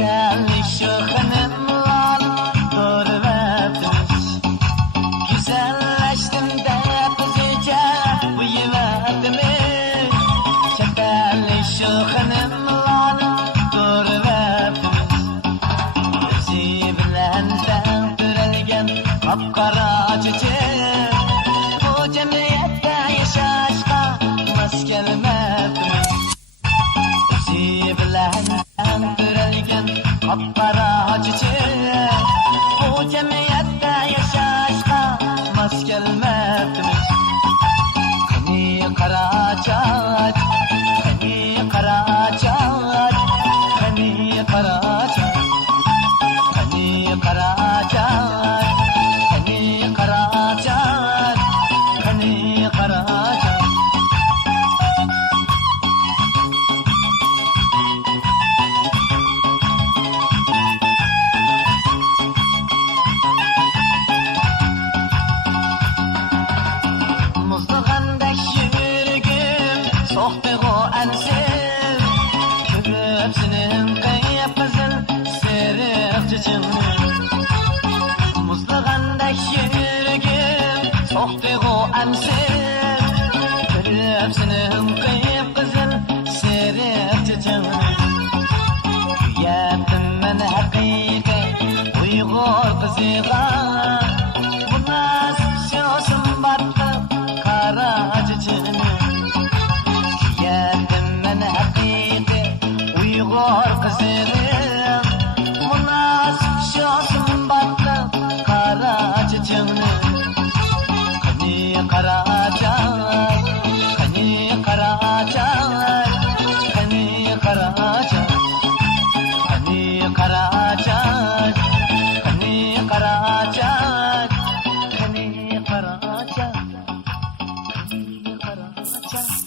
Çetelli şu hanımlar doğru vermiş. Güzelleştim de kızıca bu yıvatmış. Çetelli şu hanımlar doğru vermiş. Özü bilen döndürülgen kapkara çiçek. Bu cemiyette yaşaşka mas gelmedmiş. Özü bilen döndürülgen kapkara çiçek. Bu cemiyette yaşaşka mas gelmedmiş. Hani kara çaç, hani kara çaç, hani kara çaç, hani kara çaç, hani kara çaç, hani kara çaç. Muzluğundaki yürgüm soğuktu o ensiz. Köpsünün kıyıp kızıl sırık çiçimni. Muzluğundaki yürgüm soğuktu o ensiz. Köpsünün kıyıp kızıl sırık çiçimni. Yaptım ben hakiki Uygur kızıga. Bu nasıl şosun battı kara çiçeğine. Yedim ben hakiki Uygur kızına. Bu nasıl şosun battı kara çiçeğine. Hani kara çay, hani kara çay, hani kara çay, hani kara çay, hani kara çay, hani kara çay, hani kara çay.